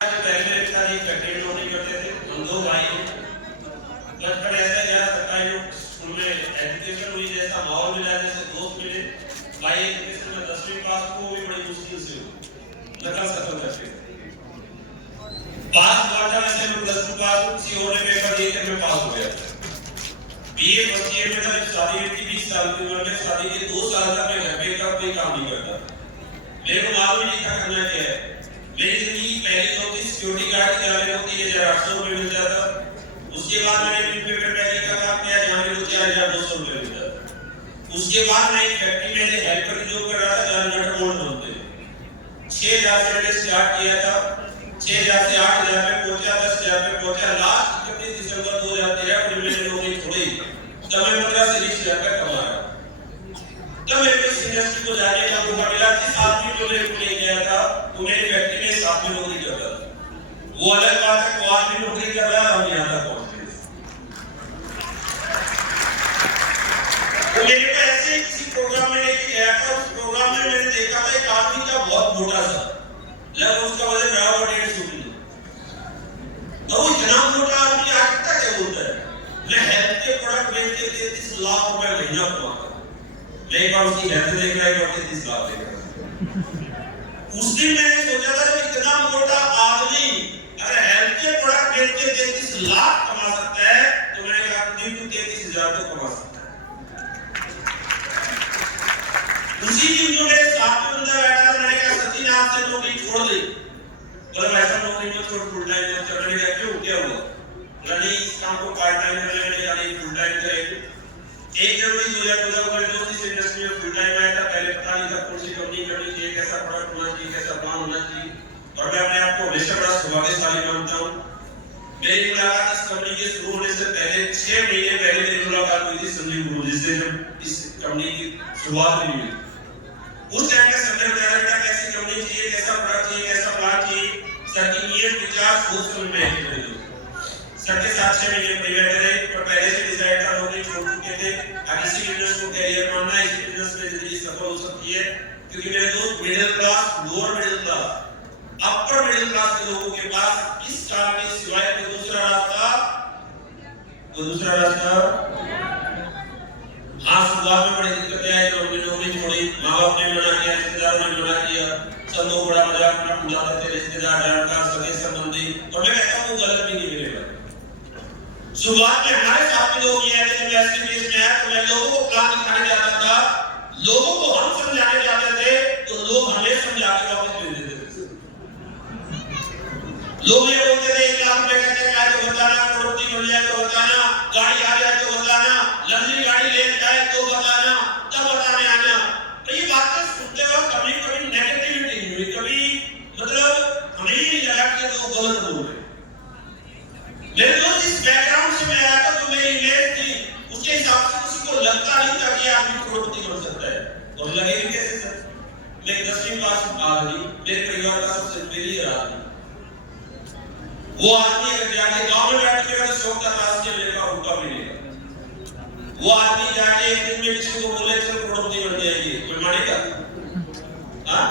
पहले मेरे पिताजी एक फैक्ट्री में नौकरी करते थे। हम दो भाई हैं। बचपन ऐसा गया, सरकारी स्कूल में एजुकेशन हुई, जैसा माहौल मिला, जैसे दोस्त मिले। भाई एजुकेशन में 10वीं पास को भी बड़ी मुश्किल से नकल खत्म करके पास हुआ था। वैसे मैं 10वीं पास किसी और ने पेपर दिए थे, मैं पास हो गया था। बीए फर्स्ट ईयर में था, शादी हुई थी 20 साल की उम्र में। शादी के 2 साल तक मैं घर पे का कोई काम नहीं करता। मेरे को मालूम नहीं था करना क्या है। मेरी जिंदगी पहली जो थी सिक्योरिटी गार्ड की तैयारी होती है, 1800 रुपये मिल जाता। उसके बाद मैंने न्यूज़पेपर पैकिंग का काम किया, जहाँ मेरे को 4200 रुपये मिल जाता। उसके बाद मैं एक फैक्ट्री में हेल्पर की जॉब कर रहा था, जहाँ नट बोल्ट बनते हैं। 6000 से मैंने स्टार्ट किया था, 6000 से 8000 पे पहुंचा, 10000 पे पहुंचा। लास्ट 31 दिसंबर 2013 को मैंने नौकरी छोड़ी, तब मैं 15 से 20,000 का कमा रहा। तब मेरे को इस इंडस्ट्री को जाने का मौका मिला। जिस आदमी को मेरे को ले गया था वो मेरी फैक्ट्री में साथ में नौकरी करता था। वो अलग बात है, वो आज भी नौकरी कर रहा है, हम यहाँ तक पहुंच गए। तो मेरे को ऐसे ही किसी प्रोग्राम में लेके गया था। उस प्रोग्राम में मैंने देखा था एक आदमी था बहुत मोटा सा, लगभग उसका वजन बराबर 150 किलो। और वो इतना मोटा आदमी आज तक क्या बोलता है, मैं हेल्थ के प्रोडक्ट बेच के 33 लाख रुपए महीना कमाता हूं। मैं एक बार उसकी हेल्थ देख रहा है, 33 लाख देख रहा। उस दिन मैंने सोचा था कि इतना मोटा आदमी अगर हेल्थ के प्रोडक्ट बेच के 33 लाख कमा सकता है, तो मैंने कहा कि 33,000 तो कमा सकता है। उसी दिन जो मेरे साथ में बंदा बैठा था, मैंने कहा सचिन आज से नौकरी छोड़ दे। बोला ऐसा नौकरी मत छोड़, फुल टाइम जॉब कर। मैंने कहा क्यों, क्या हुआ? बोला नहीं, इस काम को पार्ट टाइम कर ले। मैंने कहा नहीं, फुल टाइम करेंगे। 1 जनवरी 2014 को मेरे दोस्त इस इंडस्ट्री में फुल टाइम आया था। पहले पता नहीं था कौन सी कंपनी करनी चाहिए, कैसा प्रोडक्ट होना चाहिए, कैसा प्लान होना चाहिए। और मैं अपने आप को हमेशा बड़ा सौभाग्यशाली मानता हूँ। मेरी मुलाकात इस कंपनी के शुरू होने से पहले 6 महीने पहले मेरी मुलाकात हुई थी संजीव गुरु जी से, जब इस कंपनी की शुरुआत हुई। उस टाइम में संजय बताया था कैसी कंपनी चाहिए, कैसा प्रोडक्ट चाहिए, कैसा प्लान चाहिए। सर की नियत विचार सोच समझ में आई। सर के साथ 6 महीने बैठे रहे, पर पहले से डिसाइड था नौकरी छोड़ चुके थे। अब इसी बिजनेस को कैरियर मानना है, इसी बिजनेस में जिंदगी सफल हो सकती है। क्योंकि मेरे दोस्त middle class, lower middle class, upper middle class के लोगों के पास इस काम के सिवाय कोई दूसरा रास्ता हाँ, शुरुआत में बड़ी दिक्कतें आई। तो हमने नौकरी छोड़ी, माँ बाप ने मना किया, रिश्तेदारों ने मना किया, सब लोग बड़ा मजाक उड़ाते थे, रिश्तेदार, जानकार, सगे संबंधी। और मैं कहता हूँ गलत भी नहीं मिलेगा। शुरुआत में हमारे साथ में लोग ये आए थे, मैं एसटीपीएस में आया तो मैं लोगों को प्लान दिखाने जाता था, लोगों को हम समझाने जाते थे, तो लोग हमें समझा के वापस भेज देते थे। लोग ये बोलते थे 1 लाख रुपए का चेक आए तो बताना, करोड़पति बन जाए तो बताना, गाड़ी आ जाए तो बताना, लग्जरी गाड़ी ले जाए तो बताना, तब बताने आना। तो ये बातें सुनते वक्त कभी कभी नेगेटिविटी नहीं हुई, कभी मतलब हमें ही नहीं लगा कि लोग गलत बोल रहे। मेरे दोस्त इस बैकग्राउंड से मैं आया था, तो मेरी इमेज थी उसके हिसाब से किसी को लगता नहीं था कि आदमी करोड़पति बन सकता है। और लगे भी कैसे सर, मैं 10वीं पास आदमी, मेरे परिवार का सबसे मिलियर आदमी, वो आदमी अगर जाके गांव में बैठ के शौक का ताश खेलने का मौका मिलेगा, वो आदमी जाके एक दिन में किसी को बोले चल करोड़पति बन जाएगी, कोई मानेगा? हाँ,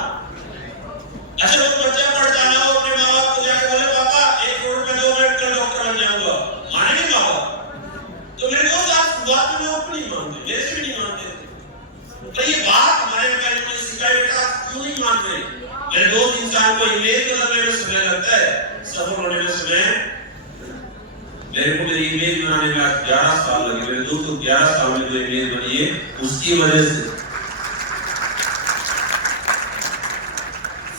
अच्छा तो बच्चा पढ़ जाना हो, अपने माँ बाप को जाके बोले पापा 1 करोड़ रुपए दो, मैं कल डॉक्टर बन जाऊंगा, मानेंगे माँ बाप? तो मेरे दोस्त आज शुरुआत में वो नहीं मानते, मेरे से भी नहीं मानते। तो ये बात हमारे पेरेंट्स ने सिखाई, बेटा क्यों नहीं मान रहे? मेरे दोस्त इंसान को इमेज बदलने में समय लगता है, सफल होने में समय। मेरे को मेरी इमेज बनाने में 11 साल लगे। मेरे दोस्त को 11 साल में जो इमेज बनी है उसकी वजह से।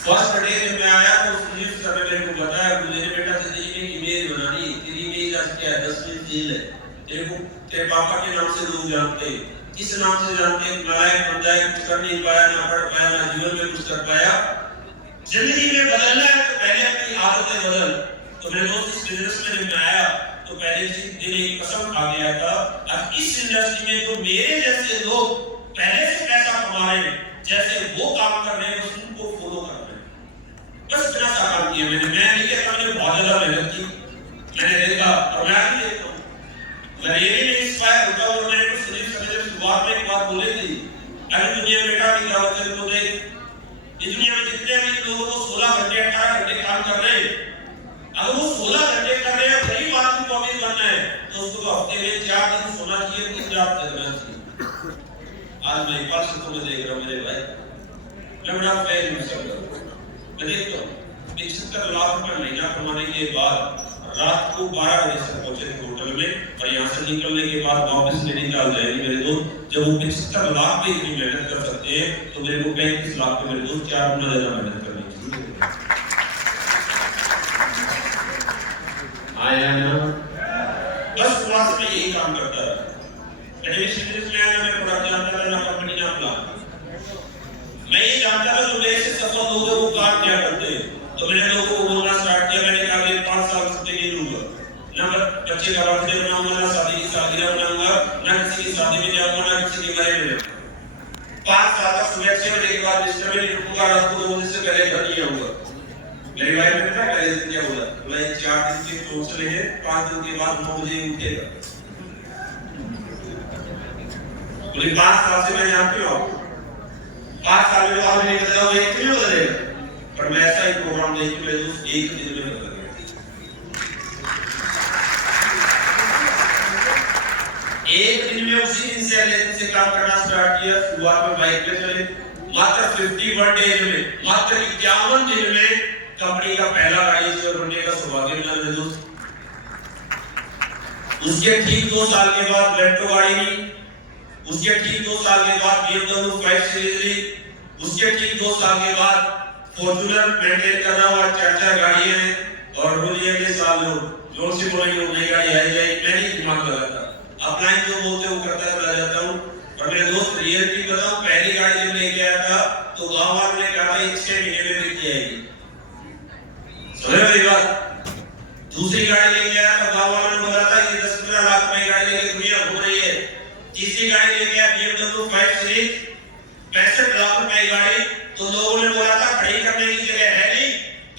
फर्स्ट डे जब मैं आया तो सुनील सर ने मेरे को बताया, मुझे बेटा तेरी एक इमेज बनानी है, तेरी इमेज आज क्या है, 10वीं फेल है, तेरे को तेरे पापा के नाम से लोग जानते हैं, किस नाम से जानते हैं, नालायक बन जाए, कुछ कर नहीं पाया, ना पढ़ पाया, ना जीवन में कुछ कर पाया। जिंदगी में बदलना है तो पहले अपनी आदतें बदल। तो मेरे दोस्त इस बिजनेस में जब मैं आया तो पहले दिन एक कसम खा गया था, अब इस इंडस्ट्री में तो मेरे जैसे लोग पहले से पैसा कमा रहे हैं, जैसे वो काम कर रहे हैं बस उनको फॉलो कर रहे हैं। बस इतना सा काम किया मैंने। मैं नहीं कहता मैंने बहुत ज्यादा मेहनत की, मैंने देखा और मैं भी देखता हूँ, मैं ये भी इंस्पायर होता हूँ। और मैंने सुनील सर जब शुरुआत में एक बात बोली थी, अभी दुनिया में बेटा की दावत चल तो देख, इस दुनिया में जितने भी लोगों को 16 घंटे 18 घंटे काम कर रहे हैं, अगर वो 16 घंटे कर रहे हैं गरीब आदमी को अमीर बनना है तो उसको तो हफ्ते में 4 दिन सोना चाहिए, 3 रात जगना चाहिए। आज मैं एक बार से तुम्हें देख रहा हूँ मेरे भाई, मैं बड़ा फैन हूँ सब। मैं देखता हूँ 75 लाख रुपए महीना कमाने के बाद रात को 12 बजे से पहुंचे थे होटल में और यहाँ से निकलने के बाद वापस नहीं निकाल जाएंगे मेरे दोस्त। जब वो 75 लाख पे इतनी मेहनत कर सकते हैं तो मेरे को 35 लाख पे मेरे दोस्त 4 गुना ज्यादा मेहनत करनी चाहिए। आया ना, बस क्लास में यही काम करता है। एडमिशन में आया, मैं प्रोडक्ट जानता था ना, कंपनी नाम ला, मैं ये जानता था जो मेरे से सफल लोग वो काम क्या करते हैं। तो मैंने लोगों को बोलना स्टार्ट किया, मैंने कहा 5 साल से नहीं लूंगा ना, बच्चे का बर्थडे मनाऊंगा, ना शादी की सालगिरह मनाऊंगा, ना किसी की शादी में जाऊंगा, ना किसी की मरे में। 5 साल तक सुबह 6 बजे के बाद बिस्तर में नहीं रुकूंगा, रात को 2 बजे से पहले घर नहीं आऊंगा। मेरे भाई ने पता पहले दिन क्या बोला, बोला 4 दिन के कोर्स लेंगे, 5 दिन के बाद 9 बजे उठेगा। बोले 5 साल से मैं यहाँ पे हूँ, 5 साल में बाद नहीं बदला, वो एक दिन में बदलेगा। पर मैं ऐसा ही प्रोग्राम नहीं कि मेरे दोस्त एक दिन में बदल गए। एक दिन में उसी दिन से अगले दिन से काम करना स्टार्ट किया। शुरुआत में बाइक पे चले, मात्र 51 डेज में, मात्र 51 दिन में कंपनी का पहला गाड़ी से बनने का सौभाग्य मिला मेरे दोस्त। उसके ठीक 2 साल के बाद ब्लेंडो गाड़ी ली, उसके ठीक 2 साल के बाद BMW 5 सीरीज ली, उसके ठीक 2 साल के बाद फॉर्च्यूनर मेंटेन कर रहा हुआ 4 गाड़ियां हैं। और रोज अगले साल जोर से बोलेंगे वो नई गाड़ी आई जाएगी, मैं नहीं दिमाग लगाता, अपना ही जो बोलते वो करता चला जाता हूँ। और मेरे दोस्त रियलिटी बताऊं, पहली गाड़ी जब लेके आया था तो गाँव वालों ने कहा 6 महीने में बिक जाएगी, समझ मेरी बात। दूसरी गाड़ी लेके आया तो गाँव वालों ने बोला था ये 10-15 लाख में गाड़ी लेके दुनिया घूम रही है। तीसरी गाड़ी लेके आया BMW 5 सीरीज, 65 लाख रुपए गाड़ी, तो लोगों ने बोला था खड़ी करने की जगह है नहीं,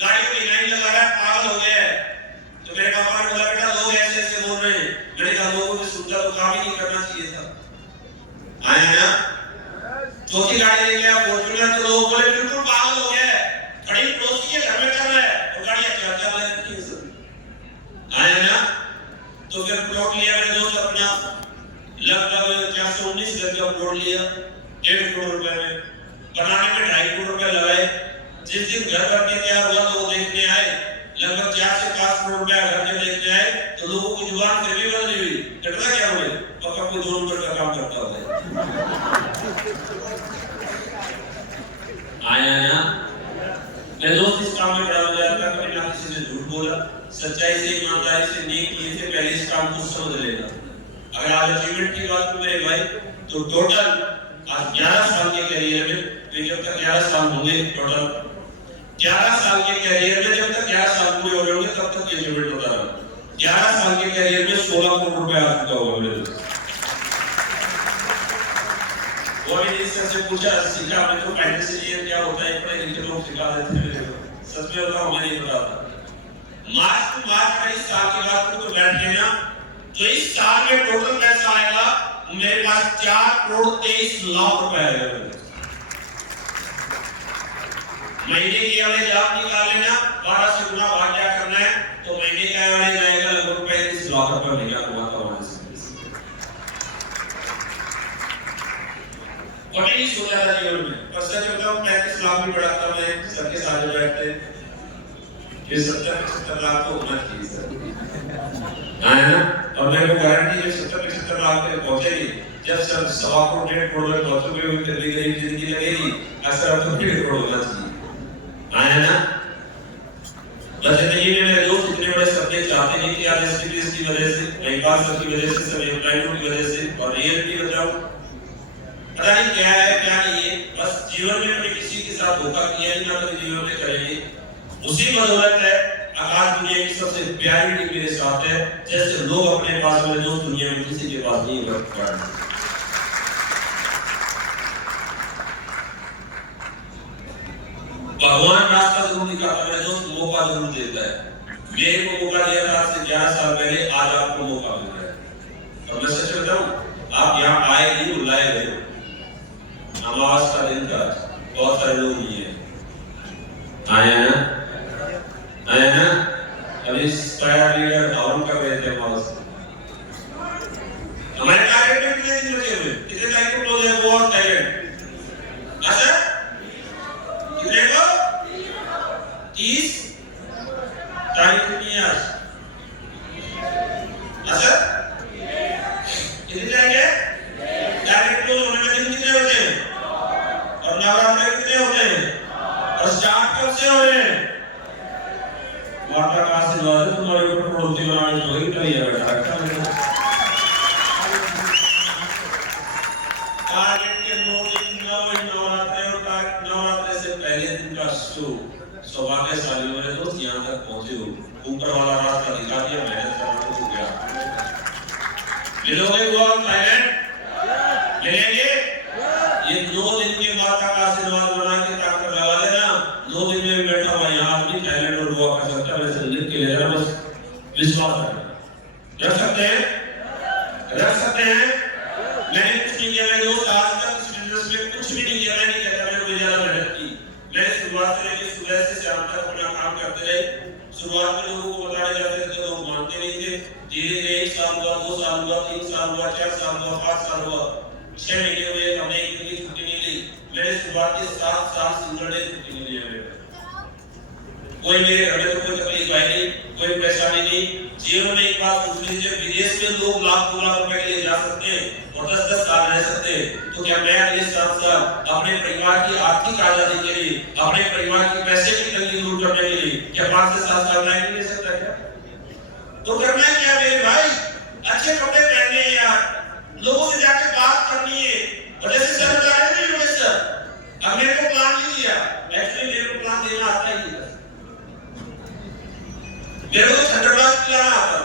गाड़ी को लाइन लगा रहा है, पागल हो गया है। तो मेरे पापा ने बोला बेटा लोग ऐसे ऐसे बोल रहे हैं। मैंने कहा लोगों की सुनता तो काम ही नहीं करना चाहिए था। आया ना, चौथी गाड़ी लेके आया फॉर्च्यूनर, तो लोग बोले बिल्कुल पागल हो गया है, खड़ी पड़ोसी के घर में कर रहा है, वो गाड़ी क्या लगती है सर। आया ना, तो फिर प्लॉट लिया मेरे दोस्त अपना, लगभग 419 गज का प्लॉट लिया 1.5 करोड़ रुपए में, बनाने में 2.5 करोड़ रुपए लगाए। जिस दिन घर बनके तैयार हुआ तो वो देखने आए, लगभग 4 से 5 करोड़ रुपया घर जब देखने आए तो लोगों की जुबान फिर भी बदली हुई, डरना क्या बोले, पक्का कोई 2 नंबर का काम करता होगा। आया ना, मैं दोस्त इस काम में बड़ा हो जाता है, कभी ना किसी से झूठ बोला, सच्चाई से, ईमानदारी से, नेक नीयत से पहले इस काम को समझ लेना। अगर आज अचीवमेंट की बात करें मेरे भाई, तो टोटल आज 11 साल के करियर में, जब तक 11 साल होंगे, टोटल 11 साल के करियर में जब तक 11 साल पूरे हो रहे होंगे तब तक ये अचीवमेंट होता रहा। 11 साल के करियर में 16 करोड़ रुपए आ चुका होगा मेरे दोस्त। वो भी इससे पूछा सीखा, मैं तो फाइनेंस इंजीनियर क्या होता है पढ़े लिखे लोग सिखा देते हैं मेरे को, सच में बताऊं हमें नहीं पता था। मार्च 23 साल के बाद तो बैठ लेना, तो इस साल में टोटल पैसा आएगा मेरे पास 4 करोड़ 23 लाख रुपए आएगा। महीने की एवरेज आप निकाल लेना, 12 से गुना भाग क्या करना है, तो महीने का एवरेज आएगा लगभग 35 लाख रुपए महीना कमाता हूं। कभी नहीं सोचा था जीवन में, पर सच बताऊं 35 लाख भी बढ़ाता मैं सबके साथ बैठते, ये 70-75 लाख तो होना चाहिए सर। हाँ ना, और मेरे को गारंटी जब 70-75 लाख पे पहुंचेगी, जब सब 1.25 करोड़ 1.5 करोड़ में पहुंचोगे हुई तेरी गरीब जिंदगी लगेगी, ऐसा तो 1.5 करोड़ होना चाहिए। आया ना, बस जिंदगी में मेरे दोस्त इतने बड़े सपने चाहते नहीं कि आज एसपीएस की वजह से, महिपाल सर की वजह से, सब एम्प्लॉयमेंट की वजह से, और रियलिटी बताऊं पता नहीं क्या है क्या नहीं है, बस जीवन में कभी किसी के साथ धोखा किया ही ना, कभी जीवन में करेंगे। उसी बदौलत है आकाश दुनिया की सबसे प्यारी डिग्री मेरे साथ है, जैसे लोग अपने पास मेरे दोस्त दुनिया में किसी के पास नहीं है। भगवान रास्ता जरूर दिखाता है मेरे दोस्त, मौका जरूर देता है। मेरे को मौका दिया था आज से 11 साल पहले, आज आपको मौका मिल रहा है। और मैं सच बताऊं, आप यहाँ आए नहीं, बुलाए गए। अमावस का दिन था, बहुत सारे लोग नहीं है, आया ना, आया ना, अभी स्टायर लीडर डाउन कर रहे थे बॉस। हमारे टारगेट में कितने दिन बचे हुए, कितने तारीख को क्लोज है वो और टारगेट अच्छा कितने को 30 तारीख कितनी है आज अच्छा कितनी तारीख है टारगेट क्लोज होने में दिन कितने बचे और नवरात्र कितने होते हैं और स्टार्ट कब से हो रहे हैं वाटर का आशीर्वाद है तुम्हारे ऊपर प्रोटी बनाने जो ही करिए बेटा टारगेट के 9 दिन नवरात्र से पहले दिन का सौभाग्यशाली मेरे दोस्त यहाँ तक पहुंचे हो ऊपर वाला रास्ता दिखा दिया मेहनत करना तो छूट गया मिलोगे वो थाईलैंड मिलेंगे ये 2 दिन के बाद का आशीर्वाद बना के ताकत लगा देना 2 दिन में भी बैठा हुआ यहाँ आदमी थाईलैंड और गोवा का सकता है वैसे लिख के ले जाना बस विश्वास रख सकते हैं मैंने कुछ नहीं किया मेरे दोस्त आज तक इस बिजनेस में कुछ भी नहीं किया मैं नहीं कहता मैंने कोई ज्यादा मेहनत की मैंने शुरुआत से लेकर सुबह से शाम तक अपना काम करते रहे शुरुआत में लोगों को बताने जाते थे तो लोग मानते नहीं थे धीरे-धीरे 1 साल हुआ 2 साल हुआ 3 साल हुआ 4 साल हुआ 5 साल हुआ 6 महीने हुए हमने एक दिन की छुट्टी नहीं ली मैंने शुरुआत के 7 साल सिंगल डे छुट्टी नहीं ली मेरे कोई मेरे घर में तो कोई तकलीफ आई नहीं कोई परेशानी नहीं जीवन में एक बात पूछ लीजिए विदेश में लोग लाख रुपए के लिए जा सकते हैं और 10-10 साल रह सकते हैं तो क्या मैं अगले 7 साल अपने परिवार की आर्थिक आजादी के लिए अपने परिवार की पैसे की तंगी दूर करने के लिए क्या 5 से 7 साल रह नहीं सकता क्या तो करना है क्या मेरे भाई अच्छे कपड़े पहनने हैं यार लोगों से जाके बात करनी है और जैसे सर बता रहे थे योगेश सर अब मेरे को प्लान नहीं दिया एक्चुअली मेरे को प्लान देना आता ही नहीं मेरे को ठंडा पिलाना आता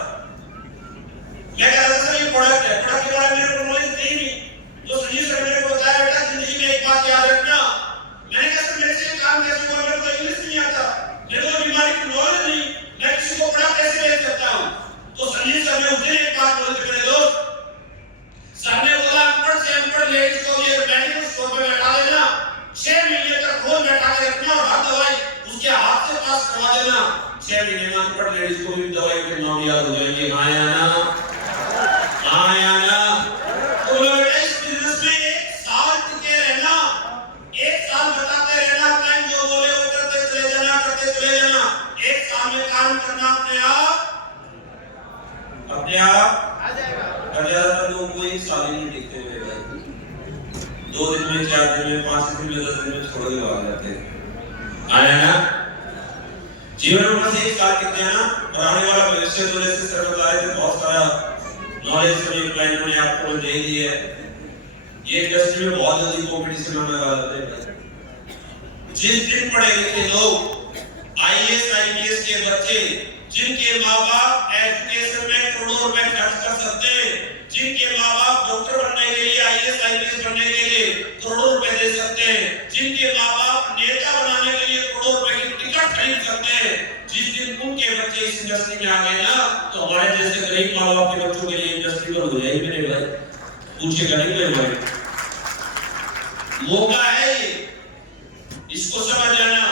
मैं कह रहा था ये प्रोडक्ट है प्रोडक्ट के बारे में मेरे को नॉलेज थी नहीं तो संजीव सर मेरे को बताया बेटा जिंदगी में एक बात याद रखना मैंने कहा सर मेरे से काम कैसे हुआ मेरे को इंग्लिश नहीं आता मेरे को बीमारी की नॉलेज नहीं मैं किसी को प्रोडक्ट कैसे बेच सकता हूं तो संजीव सर ने उस दिन एक बात बोली थी मेरे दोस्त सर ने बोला अनपढ़ से अनपढ़ लेडीज को ये मेडिकल स्टोर पे बैठा देना 6 महीने तक रोज बैठा के रखना और हर दवाई उसके हाथ से पास करवा देना 6 महीने में अनपढ़ लेडीज को भी दवाई के नाम याद हो जाएंगे हाँ या ना तो बेटा इस बिजनेस में 1 साल टिके रहना 1 साल बताते रहना टाइम जो बोले वो करते चले जाना 1 साल में काम करना अपने आप आ जाएगा और ज्यादातर लोग को 1 साल ही नहीं टिकते हुए भाई 2 दिन में 4 दिन में 5 दिन में 10 दिन में छोड़ के भाग जाते हैं आया ना जीवन में बस 1 साल कितने हैं ना और आने वाला भविष्य तो जैसे सर बता रहे थे बहुत सारा नॉलेज सभी क्लाइंटों ने आपको दे दी है ये इंडस्ट्री में बहुत जल्दी कंपटीशन होने वाला है जिस दिन पढ़े लिखे लोग आईएएस आईपीएस के बच्चे जिनके माँ-बाप एजुकेशन में करोड़ों रुपए खर्च कर सकते हैं जिनके माँ-बाप डॉक्टर बनने के लिए आईएएस आईपीएस बनने के लिए करोड़ों रुपए दे सकते हैं जिनके माँ-बाप नेता बनाने के लिए करोड़ों रुपए की टिकट खरीद सकते हैं जिस दिन उनके बच्चे इस इंडस्ट्री में आ गए ना तो हमारे जैसे गरीब माँ-बाप के बच्चों के लिए इंडस्ट्री पर हो जाएगी मेरे भाई पूछेगा नहीं मेरे भाई मौका है ये इसको समझ जाना